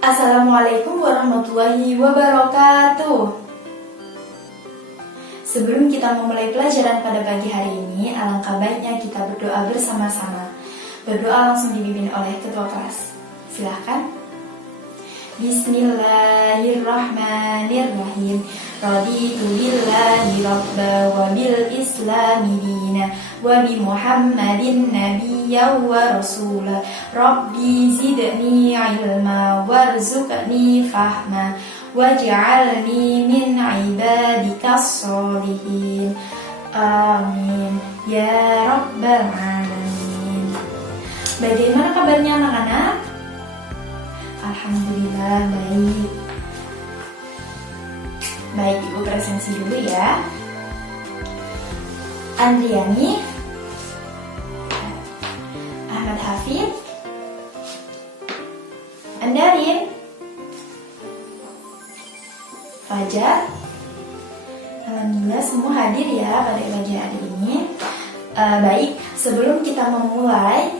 Assalamualaikum warahmatullahi wabarakatuh. Sebelum kita memulai pelajaran pada pagi hari ini, alangkah baiknya kita berdoa bersama-sama. Berdoa langsung dipimpin oleh ketua kelas. Silahkan. Bismillahirrahmanirrahim. Raditu billahi rabba wa bil islami dina wa bi Muhammadin nabiyya wa rasula. Rabbi zidni ilma warzuqni fahma waj'alni min ibadikas sholihin. Amin ya rabbal alamin. Bagaimana kabarnya anak-anak? Alhamdulillah baik. Baik, Ibu presensi dulu ya. Andriani, Ahmad Hafid, Andarin, Fajar. Alhamdulillah semua hadir ya pada pagi hari ini. Baik, sebelum kita memulai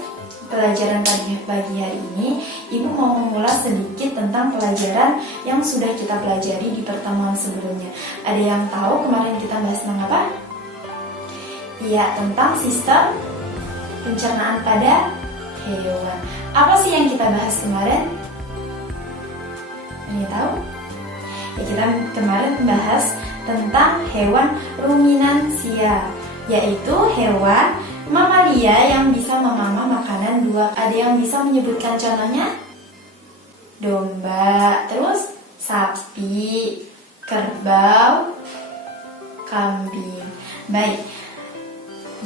pelajaran pagi hari ini, Ibu mau mengulas sedikit tentang pelajaran yang sudah kita pelajari di pertemuan sebelumnya. Ada yang tahu kemarin kita bahas tentang apa? Iya, tentang sistem pencernaan pada hewan. Apa sih yang kita bahas kemarin? Ini tahu? Ya, kita kemarin bahas tentang hewan ruminansia, yaitu hewan mamalia yang bisa memamah makanan dua. Ada yang bisa menyebutkan contohnya? Domba, terus sapi, kerbau, kambing. Baik.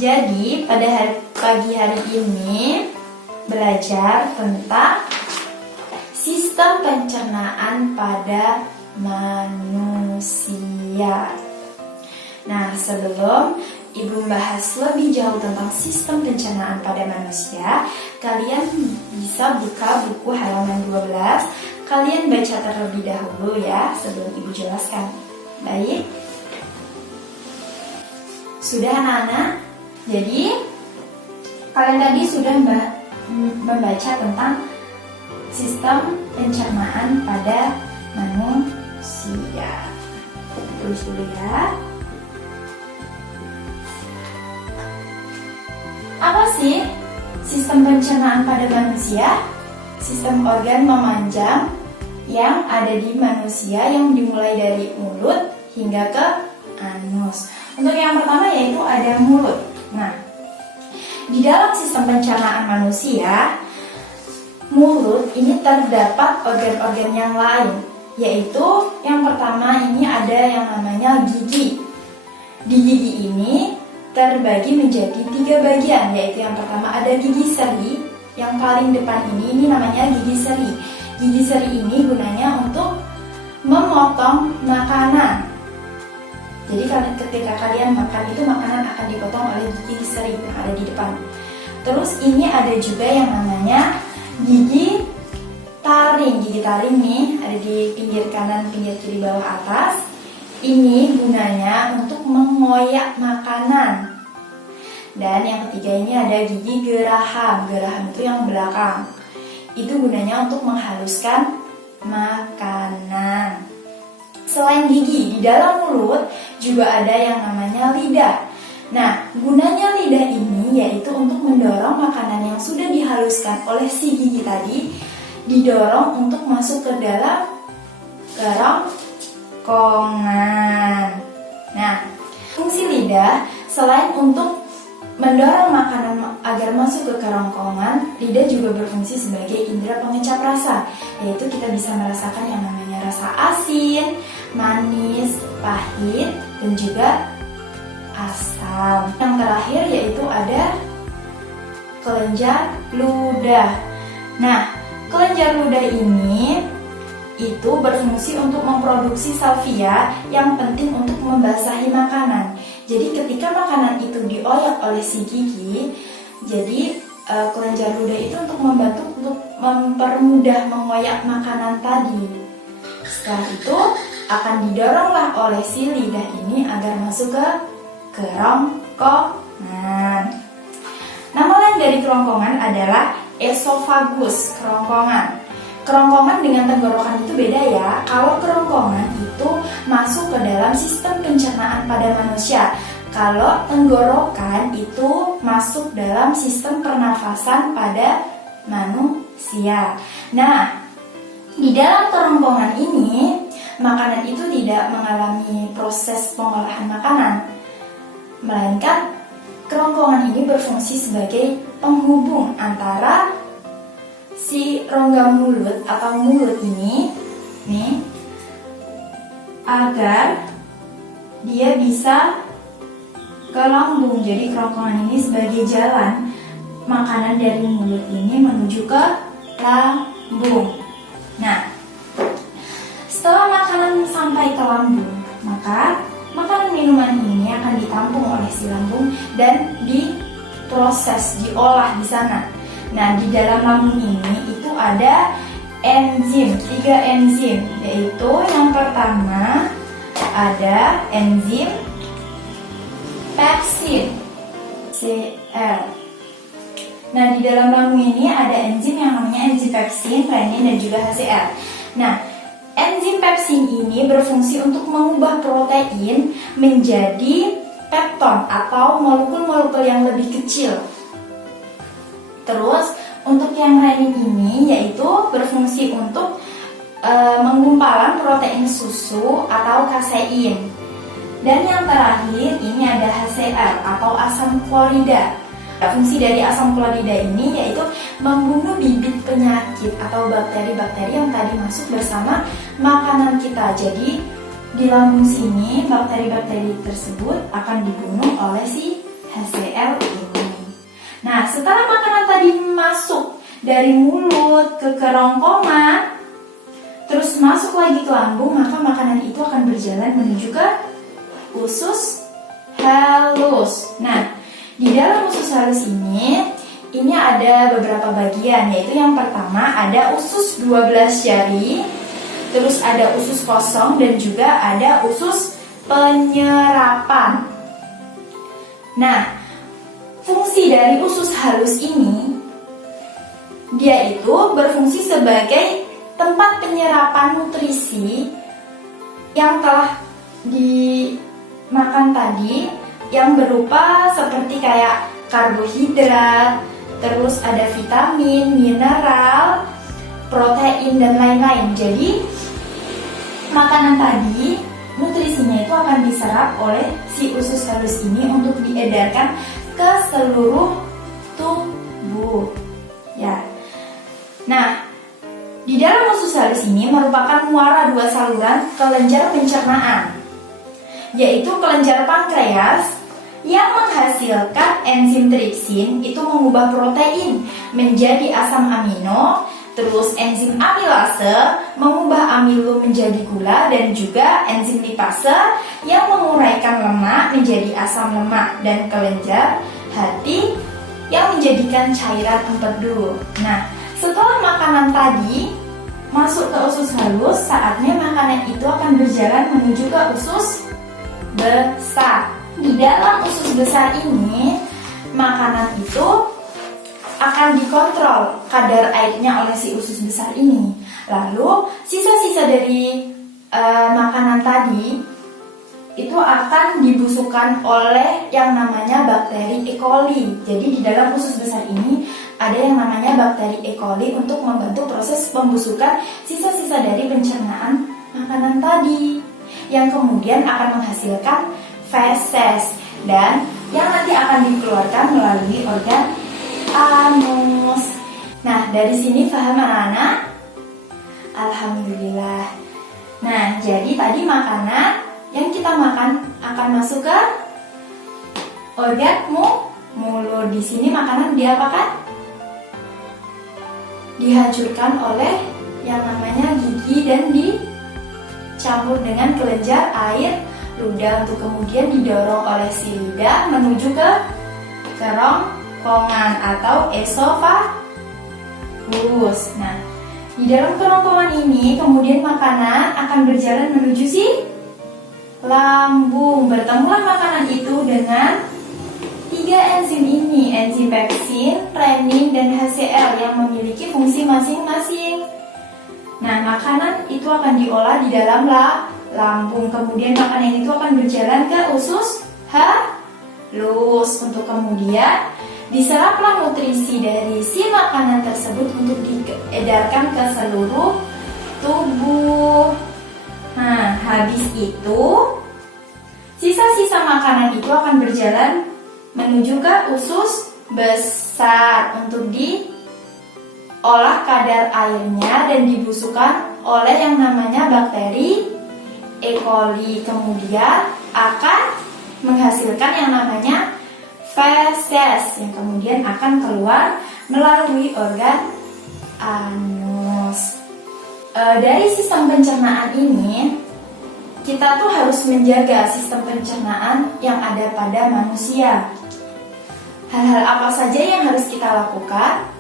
Jadi pada pagi hari ini belajar tentang sistem pencernaan pada manusia. Nah, sebelum Ibu membahas lebih jauh tentang sistem pencernaan pada manusia, kalian bisa buka buku halaman 12. Kalian baca terlebih dahulu ya sebelum Ibu jelaskan. Baik. Sudah anak-anak? Jadi kalian tadi sudah membaca tentang sistem pencernaan pada manusia. Tulis dulu ya. Apa sih sistem pencernaan pada manusia? Sistem organ memanjang yang ada di manusia yang dimulai dari mulut hingga ke anus. Untuk yang pertama yaitu ada mulut. Nah, di dalam sistem pencernaan manusia, mulut ini terdapat organ-organ yang lain, yaitu yang pertama ini ada yang namanya gigi. Di gigi ini terbagi menjadi 3 bagian, yaitu yang pertama ada gigi seri, yang paling depan ini namanya gigi seri. Gigi seri ini gunanya untuk memotong makanan. Jadi ketika kalian makan itu makanan akan dipotong oleh gigi seri yang ada di depan. Terus ini ada juga yang namanya gigi taring. Gigi taring nih ada di pinggir kanan, pinggir kiri, bawah, atas. Ini gunanya untuk mengoyak makanan. Dan yang ketiga ini ada gigi geraham. Geraham itu yang belakang. Itu gunanya untuk menghaluskan makanan. Selain gigi, di dalam mulut juga ada yang namanya lidah. Nah, gunanya lidah ini yaitu untuk mendorong makanan yang sudah dihaluskan oleh si gigi tadi, didorong untuk masuk ke dalam kerongkongan. Nah, fungsi lidah selain untuk mendorong makanan agar masuk ke kerongkongan, lidah juga berfungsi sebagai indera pengecap rasa, yaitu kita bisa merasakan yang namanya rasa asin, manis, pahit, dan juga asam. Yang terakhir yaitu ada kelenjar ludah. Nah, kelenjar ludah ini itu berfungsi untuk memproduksi salvia yang penting untuk membasahi makanan. Jadi ketika makanan itu dioyak oleh si gigi, jadi kelenjar ludah itu untuk membantu untuk mempermudah mengoyak makanan tadi. Setelah itu akan didoronglah oleh si lidah ini agar masuk ke kerongkongan. Nama lain dari kerongkongan adalah esofagus, kerongkongan. kerongkongan dengan tenggorokan itu beda ya. Kalau kerongkongan itu masuk ke dalam sistem pencernaan pada manusia. Kalau tenggorokan itu masuk dalam sistem pernafasan pada manusia. Nah, di dalam kerongkongan ini, makanan itu tidak mengalami proses pengolahan makanan, melainkan kerongkongan ini berfungsi sebagai penghubung antara si rongga mulut atau mulut ini nih, agar dia bisa ke lambung. Jadi kerongkongan ini sebagai jalan makanan dari mulut ini menuju ke lambung. Nah, setelah makanan sampai ke lambung, maka makanan minuman ini akan ditampung oleh si lambung dan diproses, diolah di sana. Nah, di dalam lambung ini itu ada enzim, 3 enzim, yaitu yang pertama ada enzim pepsin, Cl. Nah, di dalam lambung ini ada enzim yang namanya enzim pepsin, renin, dan juga HCl. Nah, enzim pepsin ini berfungsi untuk mengubah protein menjadi pepton atau molekul-molekul yang lebih kecil. Terus, untuk yang renin ini yaitu berfungsi untuk menggumpalan protein susu atau kasein. Dan yang terakhir ini ada HCl atau asam klorida. Fungsi dari asam klorida ini yaitu membunuh bibit penyakit atau bakteri-bakteri yang tadi masuk bersama makanan kita. Jadi di lambung sini bakteri-bakteri tersebut akan dibunuh oleh si HCl ini. Nah, setelah makanan tadi masuk dari mulut ke kerongkongan, terus masuk lagi ke lambung, maka makanan itu akan berjalan menuju ke usus halus. Nah, di dalam usus halus ini ada beberapa bagian, yaitu yang pertama ada usus 12 jari, terus ada usus kosong, dan juga ada usus penyerapan. Nah, fungsi dari usus halus ini, dia itu berfungsi sebagai tempat penyerapan nutrisi yang telah dimakan tadi, yang berupa seperti kayak karbohidrat, terus ada vitamin, mineral, protein, dan lain-lain. Jadi makanan tadi nutrisinya itu akan diserap oleh si usus halus ini untuk diedarkan ke seluruh tubuh. Ya. Nah, di dalam usus halus ini merupakan muara 2 saluran kelenjar pencernaan, yaitu kelenjar pankreas yang menghasilkan enzim tripsin itu mengubah protein menjadi asam amino, terus enzim amilase mengubah amilo menjadi gula, dan juga enzim lipase yang menguraikan lemak menjadi asam lemak, dan kelenjar hati yang menjadikan cairan empedu. Nah, setelah makanan tadi masuk ke usus halus, saatnya makanan itu akan berjalan menuju ke usus besar. Di dalam usus besar ini, makanan itu akan dikontrol kadar airnya oleh si usus besar ini. Lalu sisa-sisa dari makanan tadi itu akan dibusukkan oleh yang namanya bakteri E. coli. Jadi di dalam usus besar ini ada yang namanya bakteri E. coli untuk membantu proses pembusukan sisa-sisa dari pencernaan makanan tadi, yang kemudian akan menghasilkan feses, dan yang nanti akan dikeluarkan melalui organ anus. Nah, dari sini paham anak-anak? Alhamdulillah. Nah, jadi tadi makanan yang kita makan akan masuk ke organ mulut. Di sini makanan diapakan? Dihancurkan oleh yang namanya gigi dan dicampur dengan kelenjar air ludah untuk kemudian didorong oleh si lidah menuju ke kerongkongan atau esofagus. Nah, di dalam kerongkongan ini kemudian makanan akan berjalan menuju si lambung. Bertemulah makanan itu dengan 3 enzim ini, enzim pepsin, renin, dan HCl yang memiliki fungsi masing-masing. Nah, makanan itu akan diolah di dalam lambung. Kemudian makanan itu akan berjalan ke usus halus untuk kemudian diseraplah nutrisi dari si makanan tersebut untuk diedarkan ke seluruh tubuh. Nah, habis itu sisa-sisa makanan itu akan berjalan menuju ke usus besar untuk diolah kadar airnya dan dibusukkan oleh yang namanya bakteri E. coli. Kemudian akan menghasilkan yang namanya feses yang kemudian akan keluar melalui organ anus. Dari sistem pencernaan ini, kita tuh harus menjaga sistem pencernaan yang ada pada manusia. Hal-hal apa saja yang harus kita lakukan?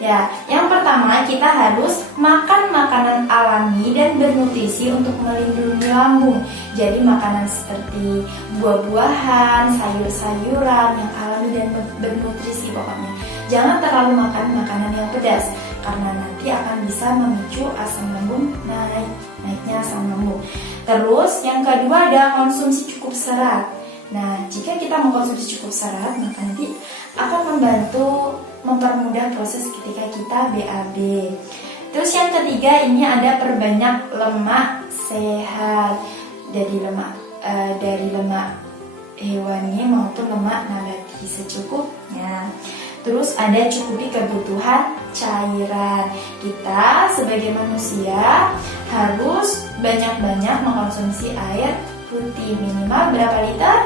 Ya, yang pertama kita harus makan makanan alami dan bernutrisi untuk melindungi lambung. Jadi makanan seperti buah-buahan, sayur-sayuran yang alami dan bernutrisi pokoknya. Jangan terlalu makan makanan yang pedas karena nanti akan bisa memicu asam lambung naiknya asam lambung. Terus yang kedua ada konsumsi cukup serat. Nah, jika kita mengkonsumsi cukup serat, maka nanti akan membantu mempermudah proses ketika kita BAB. Terus yang ketiga ini ada perbanyak lemak sehat dari lemak hewani maupun lemak nabati secukupnya. Terus ada cukupi kebutuhan cairan. Kita sebagai manusia harus banyak-banyak mengkonsumsi air putih, minimal berapa liter?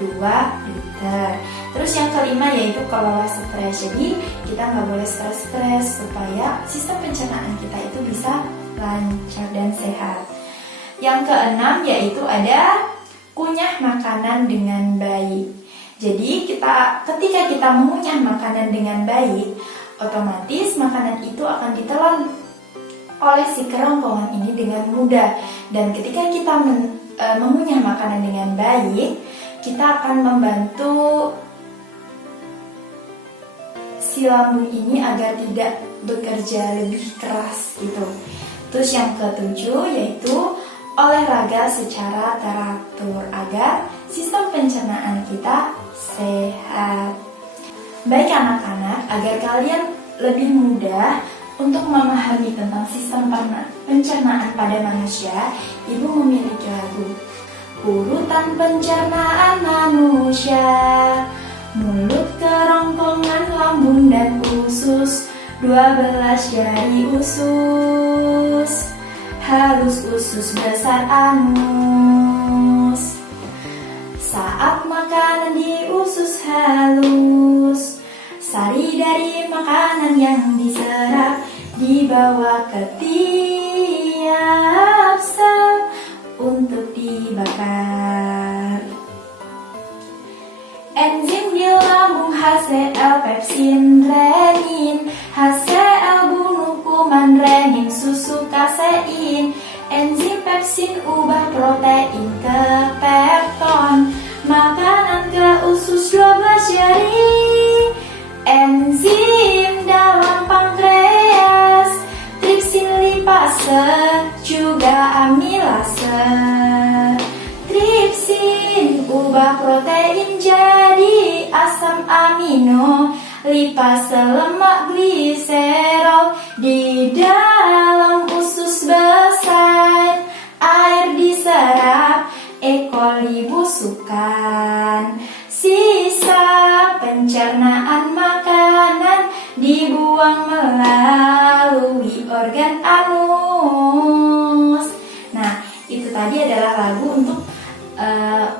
2 liter. Terus yang kelima yaitu kelola stres. Jadi kita nggak boleh stres supaya sistem pencernaan kita itu bisa lancar dan sehat. Yang keenam yaitu ada kunyah makanan dengan baik. Jadi ketika kita mengunyah makanan dengan baik, otomatis makanan itu akan ditelan oleh si kerongkongan ini dengan mudah. Dan ketika kita mengunyah makanan dengan baik, kita akan membantu si lambung ini agar tidak bekerja lebih keras gitu. Terus yang ketujuh yaitu olahraga secara teratur agar sistem pencernaan kita sehat. Baik anak-anak, agar kalian lebih mudah untuk memahami tentang sistem pencernaan pada manusia, Ibu memiliki lagu Urutan Pencernaan Manusia, mulut, kerongkongan, lambung, dan usus, 12 jari usus, halus usus, besar anus. Saat makanan di usus halus, sari dari makanan yang diserap dibawa ke tiap sel untuk dibakar. Enzim di lambung HCl, pepsin, renin, HCl bunuh kuman, renin susu, kasein. Enzim pepsin ubah protein ke pepton, makanan ke usus 12 jari. Enzim dalam pankreas, tripsin, lipase, juga amilase. Tripsin ubah protein jadi asam amino, lipase lemak gliserol. Di dalam usus besar air diserap, E. coli busukan. Sisa pencernaan makanan dibuang melalui organ anus. Nah, itu tadi adalah lagu untuk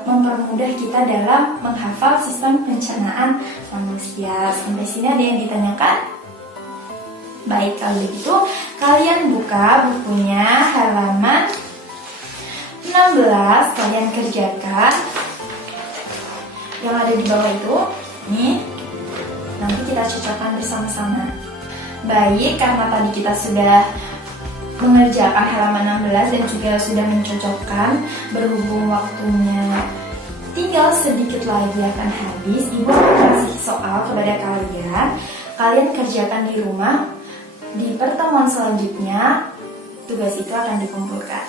mempermudah kita dalam menghafal sistem pencernaan manusia. Sampai sini ada yang ditanyakan? Baik, kalau begitu kalian buka bukunya halaman 16, kalian kerjakan yang ada di bawah itu. Nih, nanti kita cocokkan bersama-sama. Baik, karena tadi kita sudah mengerjakan halaman 16 dan juga sudah mencocokkan, berhubung waktunya tinggal sedikit lagi akan habis, Ibu akan kasih soal kepada kalian. Kalian kerjakan di rumah di pertemuan selanjutnya tugas itu akan dikumpulkan.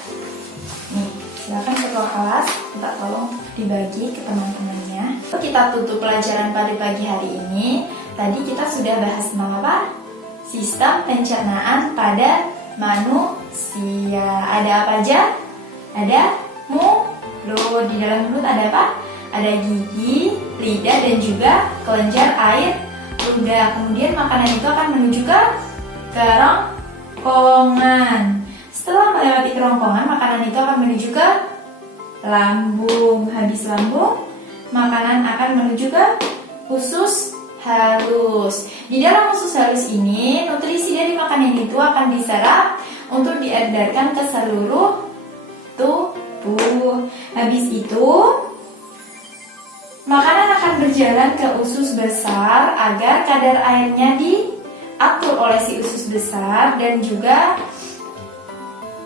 Nih, silakan ketua kelas minta tolong dibagi ke teman-temannya. Kita tutup pelajaran pada pagi hari ini. Tadi kita sudah bahas tentang apa? Sistem pencernaan pada manusia. Ada apa aja? Ada mulut. Di dalam mulut ada apa? Ada gigi, lidah, dan juga kelenjar air ludah. Kemudian makanan itu akan menuju ke kerongkongan. Setelah melewati kerongkongan, makanan itu akan menuju ke lambung. Habis lambung, makanan akan menuju ke usus halus. Di dalam usus halus ini, nutrisi dari makanan itu akan diserap untuk diedarkan ke seluruh tubuh. Habis itu, makanan akan berjalan ke usus besar agar kadar airnya diatur oleh si usus besar dan juga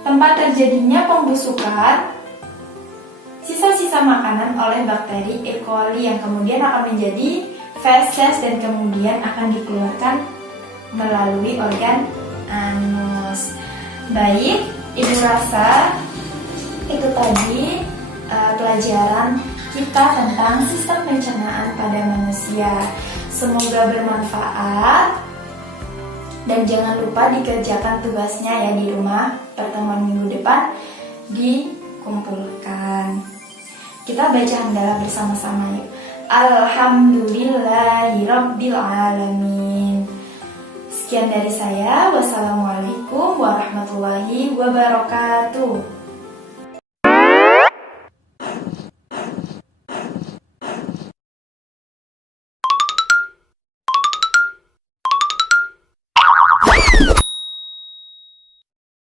tempat terjadinya pembusukan sisa-sisa makanan oleh bakteri E. coli yang kemudian akan menjadi feses dan kemudian akan dikeluarkan melalui organ anus. Baik, Ibu rasa itu tadi pelajaran kita tentang sistem pencernaan pada manusia. Semoga bermanfaat dan jangan lupa dikerjakan tugasnya ya di rumah. Pertemuan minggu depan dikumpulkan. Kita baca hamdalah bersama-sama yuk. Alhamdulillahirabbil alamin. Sekian dari saya. Wassalamualaikum warahmatullahi wabarakatuh.